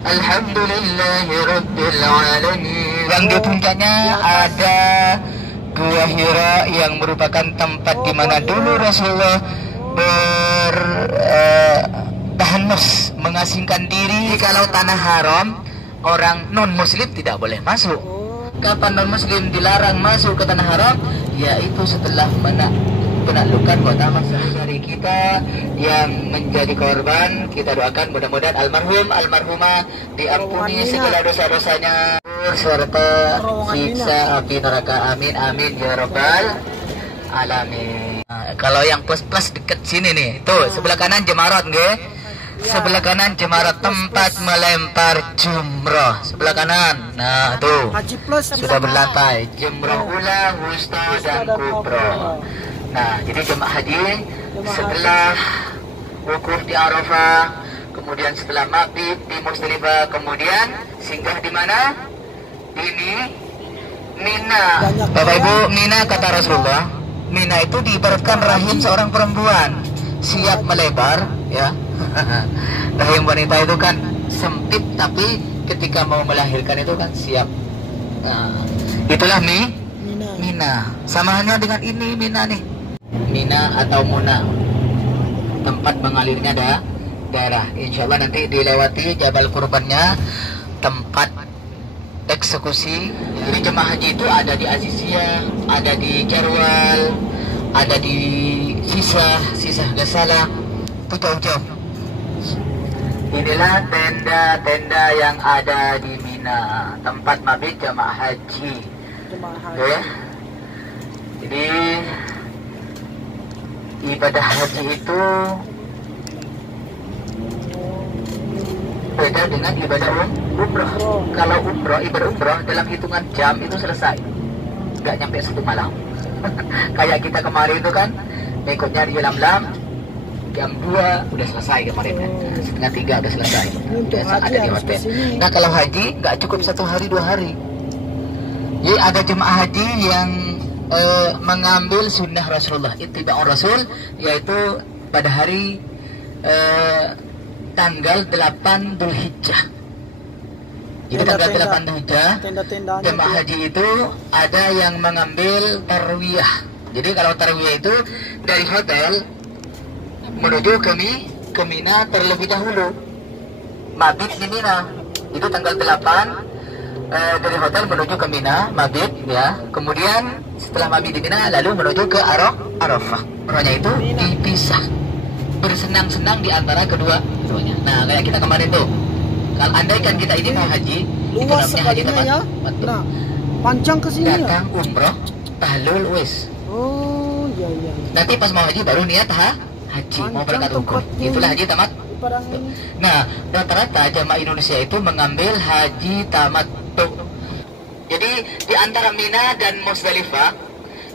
Alhamdulillahirrabbilalamin. Yang di puncaknya ada Gua Hira yang merupakan tempat di mana dulu Rasulullah bertahanus mengasingkan diri. Kalau tanah haram, orang non muslim tidak boleh masuk. Kapan non muslim dilarang masuk ke tanah haram? Yaitu setelah penaklukan kota Makkah. Dari kita yang menjadi korban, kita doakan mudah-mudahan almarhum almarhumah diampuni segala dosa-dosanya serta siksa api neraka. Amin amin ya rabbal alamin. Nah, kalau yang plus dekat sini nih, tuh sebelah kanan Jemarat nggih. Sebelah kanan Jemarat tempat melempar jumroh. Sebelah kanan. Nah, tuh. Sudah berlantai jumroh ula, wusta dan kubro. Nah, jadi jemaah haji setelah wukuf di Arafah, kemudian setelah maghrib di Musdalifah, kemudian singgah di mana? Ini Mina. Bapak Ibu, Mina kata Rasulullah, Mina itu diibaratkan rahim seorang perempuan siap melebar, ya. Rahim wanita itu kan sempit, tapi ketika mau melahirkan itu kan siap. Nah, itulah Mina. Sama halnya dengan ini Mina nih. Mina atau Muna, tempat mengalirnya darah. Insya Allah nanti dilewati Jabal Kurbannya, tempat eksekusi. Jadi jemaah haji itu ada di Aziziyah, ada di Jarwal, ada di Sisah Gasalah, itu jauh-jauh. Inilah tenda-tenda yang ada di Mina, tempat mabit jemaah haji. Oke. Jadi ibadah haji itu beda dengan ibadah umroh. Kalau ibadah umroh dalam hitungan jam itu selesai, nggak nyampe 1 malam. Kayak kita kemarin itu kan ikutnya di Lam jam 2 udah selesai kemarin kan, setengah 3 udah selesai. Biasa ada di hotel. Nah kalau haji nggak cukup 1 hari 2 hari. Jadi ada jemaah haji yang mengambil sunnah Rasulullah, ittiba'ur Rasul, yaitu pada hari tanggal 8 Dzulhijjah. Jadi tanggal 8 Dzulhijjah jemaah haji itu ada yang mengambil tarwiyah. Jadi kalau tarwiyah itu dari hotel menuju ke Mina terlebih dahulu, mabit di Mina. Itu tanggal 8 dari hotel menuju ke Mina, mabit ya. Kemudian setelah mabit di Mina lalu menuju ke Arafah. Makanya itu dipisah, bersenang-senang di antara keduanya. Nah kayak kita kemarin tuh, kalau andaikan kita ini mau haji, itu namanya haji teman. Ya? Nah, panjang ke sini. Datang umroh, tahlul wis. Oh iya. Nanti pas mau haji baru niat haji, mau berangkat umroh. Itulah haji tamat. Nah, rata-rata jamaah Indonesia itu mengambil haji tamattu. Jadi di antara Mina dan Musdalifah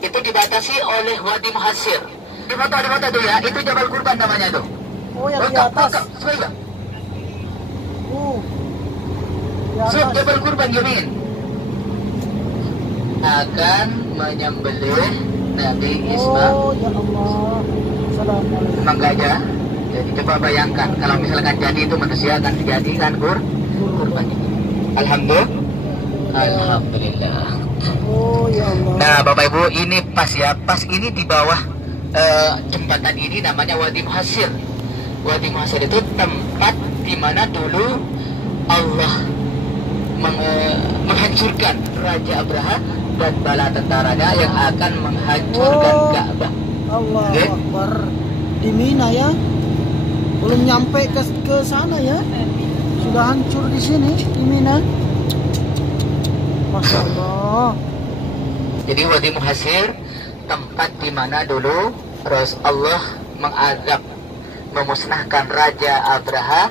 itu dibatasi oleh Wadi Muhassir. Di foto tuh ya, itu Jabal Kurban namanya tuh. Oh yang di atas. Jabal Kurban Yamin akan menyembelih Nabi Ismail. Oh ya Allah. Memang gajah. Jadi coba bayangkan kalau misalkan jadi itu manusia akan dijadikan kurban. Alhamdulillah. Oh ya Allah. Nah Bapak Ibu, ini pas ini di bawah jembatan ini namanya Wadi Muhassir. Wadi Muhassir itu tempat di mana dulu Allah menghancurkan Raja Abraha dan bala tentaranya yang akan menghancurkan Ka'bah. Allah Akbar. Di Mina ya. Belum nyampe ke sana ya. Sudah hancur di sini di Mina. Masya Allah. Jadi Wadi Muhassir tempat di mana dulu Allah mengazab, memusnahkan Raja Abraha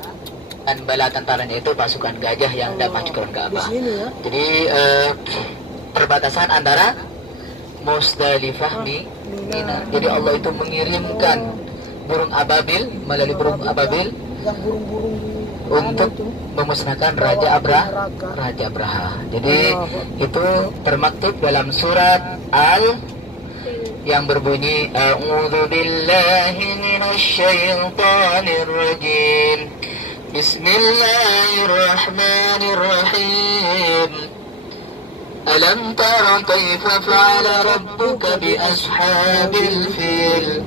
dan bala tentaranya itu pasukan gajah yang hendak menghancurkan Ka'bah. Ya? Jadi perbatasan antara Musdalifah Mina. Jadi Allah itu mengirimkan burung ababil, melalui burung ababil yang burung-burung untuk memusnahkan Raja Abraha. Jadi itu termaktub dalam surat Al yang berbunyi A'udzu billahi minasy syaithanir rajim. Bismillahirrahmanirrahim. Alam tara kaifa fa'ala rabbuka bi ashabil fil.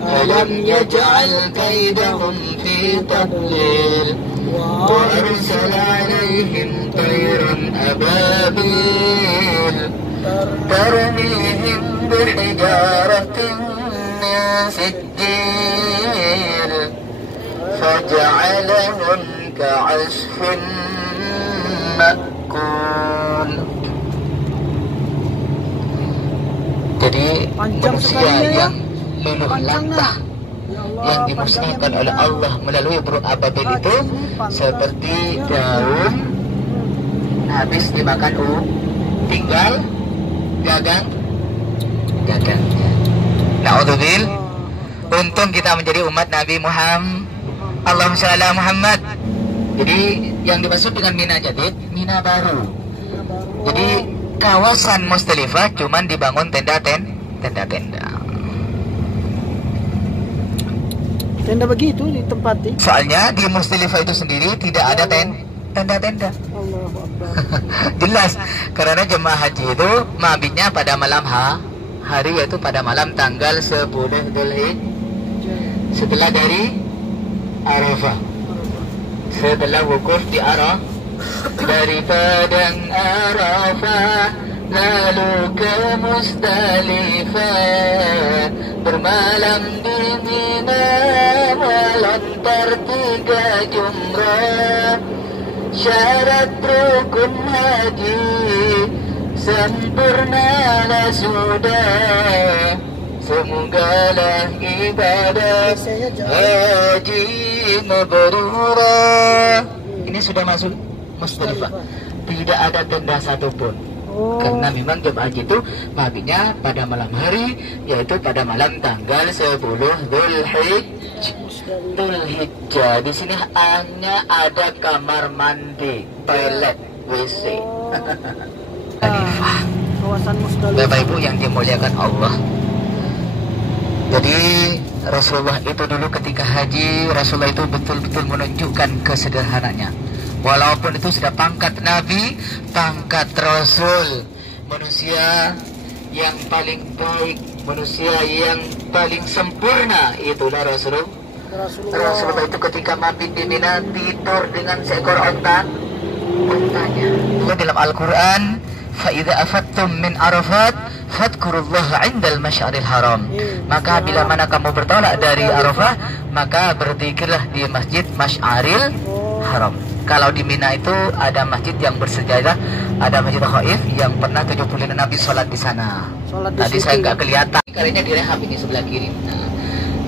Alam yaj'al kaidahum fi tadlil. Wa arsala 'alaihim tayran ababil. Tarmihim bihijaratin min sijil. Faja'alahum ka'asfin ma'kul. Jadi manusia yang luluh lantah, yang dimusnahkan oleh Allah melalui burung ababil itu seperti daun habis dimakan tinggal gagang. Na'udzubil. Untung kita menjadi umat Nabi Muhammad. Allahumma shalli ala Muhammad. Jadi yang dimaksud dengan Mina Jadid, Mina baru. Jadi kawasan Musdalifah cuman dibangun tenda-tenda. Tenda begitu ditempati. Soalnya di Musdalifah itu sendiri tidak ada tenda-tenda. Allahu Akbar. Jelas, karena jemaah haji itu mabitnya pada malam hari, yaitu pada malam tanggal 10 Dzulhijjah. Setelah dari Arafah, setelah wukuf di Arafah, dari padang Arafah lalu ke Musdalifah, bermalam di Mina, melontar 3 jumrah. Syarat rukun haji sempurnalah sudah, semogalah ibadah haji mabrurah. Ini sudah masuk Musdalifah, tidak ada tenda satupun. Karena memang jemaah haji itu mabitnya pada malam hari, yaitu pada malam tanggal 10 Dzulhijjah. Di sini hanya ada kamar mandi, toilet, WC. Kawasan Musdalifah. Bapak Ibu yang dimuliakan Allah. Jadi Rasulullah itu dulu ketika haji, Rasulullah itu betul-betul menunjukkan kesederhananya. Walaupun itu sudah pangkat Nabi, pangkat Rasul, manusia yang paling baik, manusia yang paling sempurna, itulah Rasulullah. Rasulullah itu ketika mabit di Mina tidur dengan seekor ontanya. Dalam Al-Quran, فَإِذَا أَفَدْتُمْ مِنْ عَرَفَاتٍ فَاذْكُرُوا اللَّهَ عِنْدَ الْمَشْعَرِ الْحَرَامِ. Maka bila mana kamu bertolak dari Arafah, maka berzikirlah di Masjid Masy'aril Haram. Kalau di Mina itu ada masjid yang bersejarah, ada Masjid Khaif yang pernah 70 Nabi sholat di sana. Tadi saya nggak kelihatan, karena direhab ini sebelah kiri.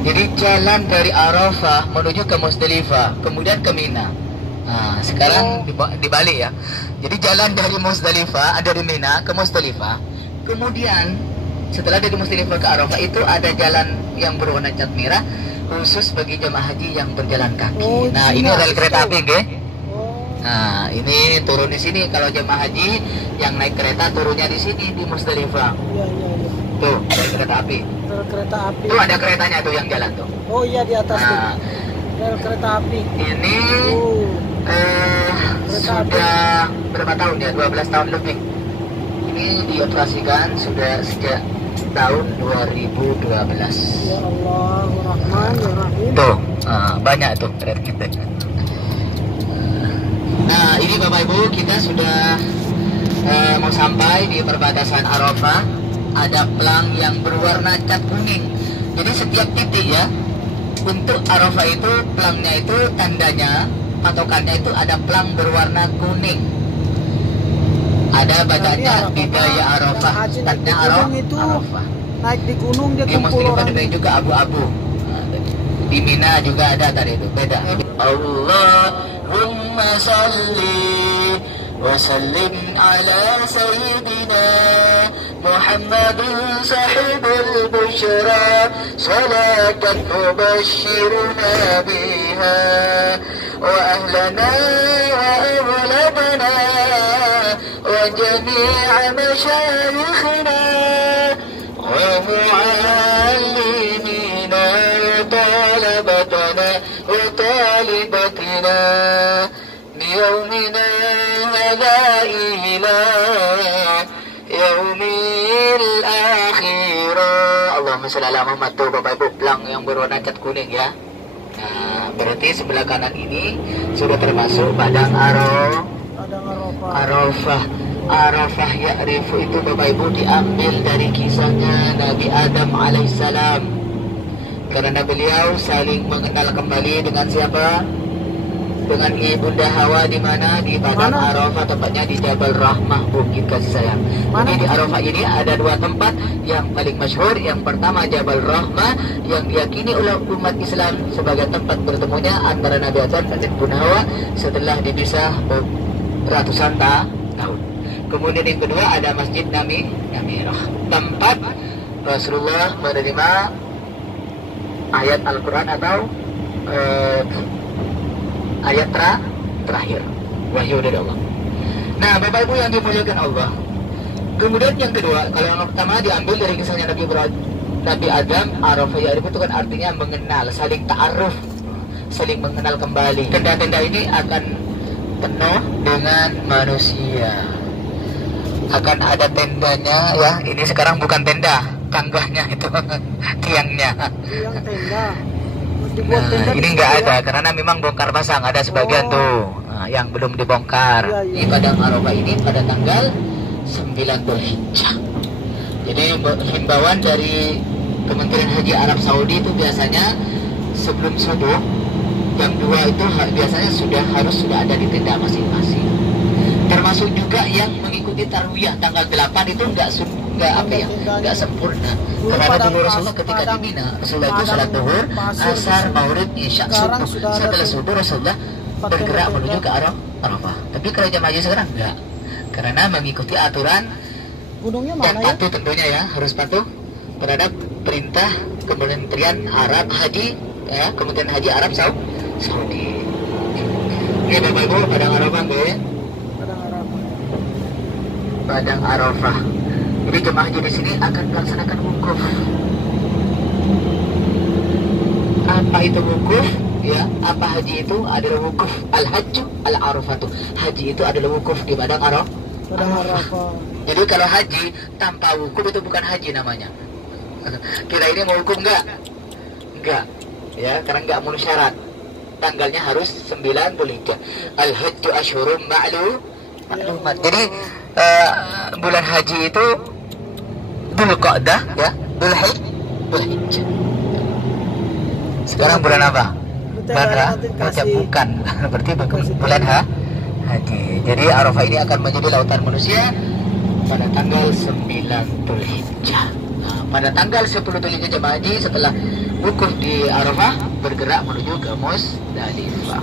Jadi jalan dari Arafah menuju ke Musdalifah, kemudian ke Mina. Nah, sekarang dibalik ya. Jadi jalan dari Musdalifah, dari Mina ke Musdalifah. Kemudian setelah dari Musdalifah ke Arafah itu ada jalan yang berwarna cat merah khusus bagi jemaah haji yang berjalan kaki. Nah, ini rel kereta api, nggih. Nah, ini turun di sini. Kalau jemaah haji yang naik kereta turunnya di sini di Musdalifah. Iya. Tuh, rel kereta api. Rel kereta api. Tuh ada keretanya tuh yang jalan tuh. Oh iya, di atas tuh. Nah, Rel kereta api. ini sudah berapa tahun ya? 12 tahun lebih. Ini dioperasikan sudah sejak tahun 2012. Ya Allah, Rahman, ya Rahim. Tuh, banyak tuh kereta. Nah, ini Bapak Ibu, kita sudah mau sampai di perbatasan Arafah. Ada pelang yang berwarna cat kuning. Jadi setiap titik ya, untuk Arafah itu pelangnya itu tandanya, patokannya itu ada pelang berwarna kuning. Ada bacanya Bidaya Arafah, tanda Arafah. Naik di gunung dia di kumpul Musdalifah orang. juga abu-abu. Di Mina juga ada tadi itu, beda. Allahumma salli wa sallim ala sayyidina Muhammadin sahibul bushra, salatan mubashiruna biha wa ahlana wa awladana wa jami'a masyayikhina wa mu'allimina wa talabatana wa talibatina من هذا إلى يوم الآخرة. Allahumma sholli ala Muhammad. Tuh Bapak Ibu, pelang yang berwarna cat kuning ya. Nah, berarti sebelah kanan ini sudah termasuk padang Arafah. Arafah ya'rifu itu Bapak Ibu diambil dari kisahnya Nabi Adam alaihissalam. Karena beliau saling mengenal kembali dengan siapa? Dengan ibunda Hawa di mana? Di padang Arafah, tempatnya di Jabal Rahmah, bukit kasih sayang. Jadi di Arafah ini ada dua tempat yang paling masyhur. Yang pertama Jabal Rahmah yang diyakini oleh umat Islam sebagai tempat bertemunya antara Nabi Adam dan ibunda Hawa setelah dipisah ratusan tahun. Kemudian yang kedua ada Masjid Namirah, tempat Rasulullah menerima ayat Al-Quran atau ayat terakhir wahyu dari Allah. Nah Bapak Ibu yang dimuliakan Allah, kemudian yang kedua, kalau yang pertama diambil dari kisahnya Nabi Adam, Arafah ya'rif itu kan artinya mengenal, saling ta'aruf, saling mengenal kembali. Tenda-tenda ini akan penuh dengan manusia, akan ada tendanya ya. Ini sekarang bukan tenda, tangganya itu tiangnya. Tiang tenda. Nah, ini nggak ada karena memang bongkar pasang, ada sebagian tuh yang belum dibongkar. Di padang Arafah ini pada tanggal 9 Dzulhijjah. Jadi himbauan dari Kementerian Haji Arab Saudi itu biasanya sebelum subuh jam 2 itu biasanya sudah ada di tenda masing-masing. Termasuk juga yang mengikuti tarwiyah tanggal 8 itu nggak sempurna. Karena dulu Rasulullah ketika di Mina, Rasulullah itu salat zuhur, asar, maghrib, isya, subuh. Setelah subuh Rasulullah bergerak menuju ke Arafah. Tapi kalau jamaah haji sekarang enggak. Karena mengikuti aturan gunungnya dan mana patuh tentunya ya, harus patuh terhadap perintah Kementerian Arab Haji ya, Kementerian Haji Arab Saudi. Oke Bapak Ibu, padang Arafah ya. Padang Arafah. Jadi jemaah haji di sini akan melaksanakan wukuf. Apa itu wukuf? Ya, apa haji itu adalah wukuf. Al-hajju al-arafatu. Haji itu adalah wukuf di padang Arafah. Jadi kalau haji tanpa wukuf itu bukan haji namanya. Kira ini mau wukuf enggak? Enggak. Ya, karena enggak memenuhi syarat. Tanggalnya harus 9 Dzulhijjah. Al-hajju asyhurum ma'lumat. Jadi bulan haji itu Dzulqa'dah ya, Dzulhijjah. Sekarang bulan apa? Bukan. Berarti bulan haji. Jadi Arafah ini akan menjadi lautan manusia pada tanggal 9 Dzulhijjah. Nah, pada tanggal 10 Dzulhijjah jemaah haji setelah wukuf di Arafah bergerak menuju ke Musdalifah.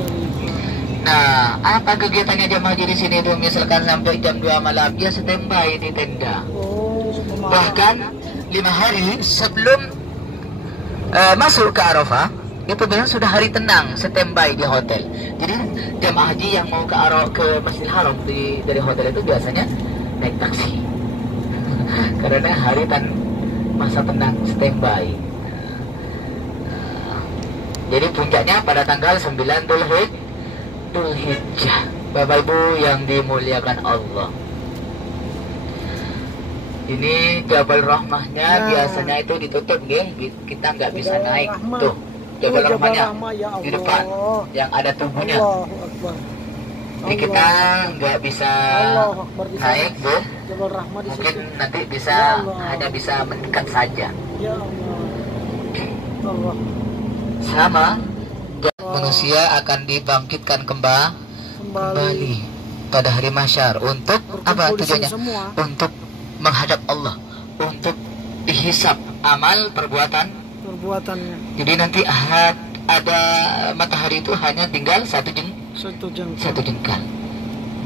Nah, apa kegiatannya jemaah haji di sini itu? Misalkan sampai jam 2 malam dia standby di tenda. Bahkan 5 hari sebelum masuk ke Arafah itu biasanya sudah hari tenang, standby di hotel. Jadi jemaah haji yang mau ke Masjidil Haram dari hotel itu biasanya naik taksi. Karena hari masa tenang, standby. Jadi puncaknya pada tanggal 9 Dzulhijjah. Bapak Ibu yang dimuliakan Allah, ini Jabal Rahmahnya biasanya itu ditutup kita nggak bisa naik tuh. Jabal Rahmahnya di depan yang ada tubuhnya. Jadi kita nggak bisa naik Bu. Mungkin nanti hanya bisa mendekat saja. Sama manusia akan dibangkitkan kembali pada hari mahsyar untuk apa tujuannya? Untuk menghadap Allah, untuk dihisab amal perbuatannya. Jadi nanti ada matahari itu hanya tinggal satu jengkal.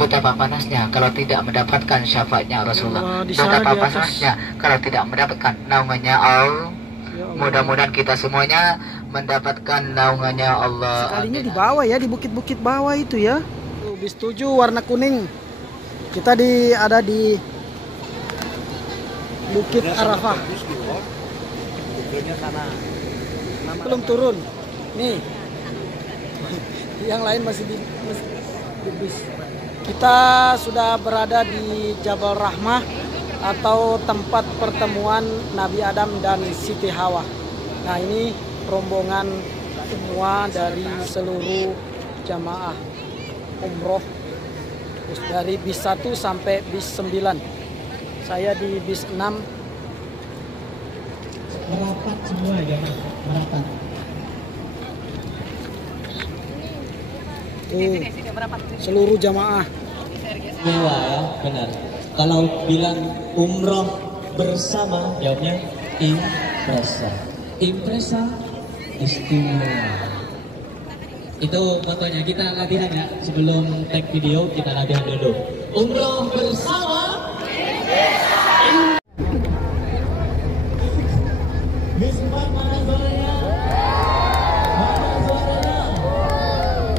Betapa panasnya kalau tidak mendapatkan syafaatnya Rasulullah. Betapa panasnya kalau tidak mendapatkan naungannya Allah. Mudah-mudahan kita semuanya mendapatkan naungannya Allah. Sekalinya di bawah ya, di bukit-bukit bawah itu ya. Bis 7 warna kuning. Kita ada di Bukit Arafah. Belum turun. Nih. Yang lain masih di bis. Kita sudah berada di Jabal Rahmah atau tempat pertemuan Nabi Adam dan Siti Hawa. Nah, ini rombongan semua dari seluruh jamaah umroh dari bis 1 sampai bis 9. Saya di bis 6. Merapat semua jamaah, merapat. Seluruh jamaah. Mewah ya, benar. Kalau bilang umroh bersama, jawabnya impresa. Impresa istimewa. Itu fotonya, kita latihan ya. Sebelum tag video kita latihan dulu. Umroh bersama. Bis 4 mana suaranya? Mana suaranya?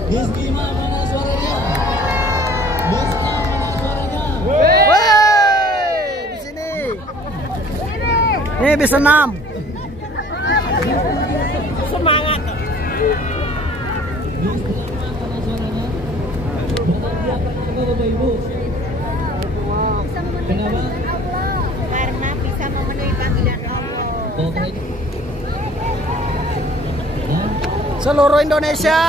Bis 5 mana suaranya? Bis 6 mana suaranya? Di sini. Ini bis 6. Semangat. Bis 8 mana suaranya? Berhadiah kenapa Bapak Ibu? Kenapa? Karena bisa memenuhi panggilan Allah. Oke. Nah, Seluruh Indonesia.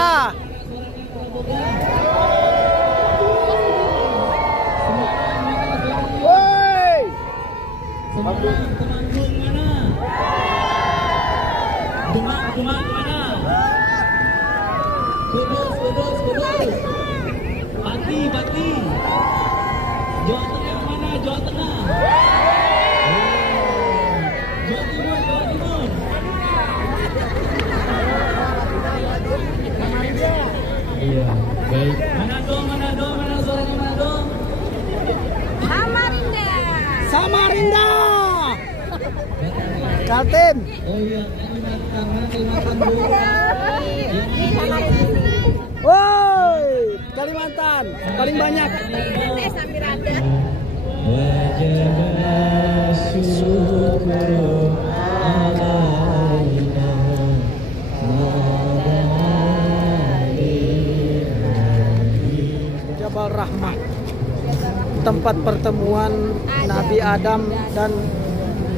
Woi. Temanggung mana? Demak mana? Kudus. Pati. Jawa Tengah mana? Jawa Tengah. Jawa Timur. Iya, baik. Manado, mana suaranya Manado? Samarinda. Kaltim. Oh iya, Kalimantan Bu. Woi, Kalimantan paling banyak. Wajah syukur alaina Jabal Rahmah, tempat pertemuan Nabi Adam dan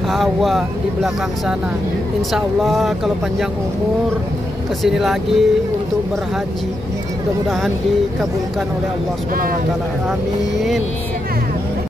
Hawa di belakang sana. Insya Allah kalau panjang umur kesini lagi untuk berhaji. Mudah-mudahan dikabulkan oleh Allah Subhanahu wa taala. Amin.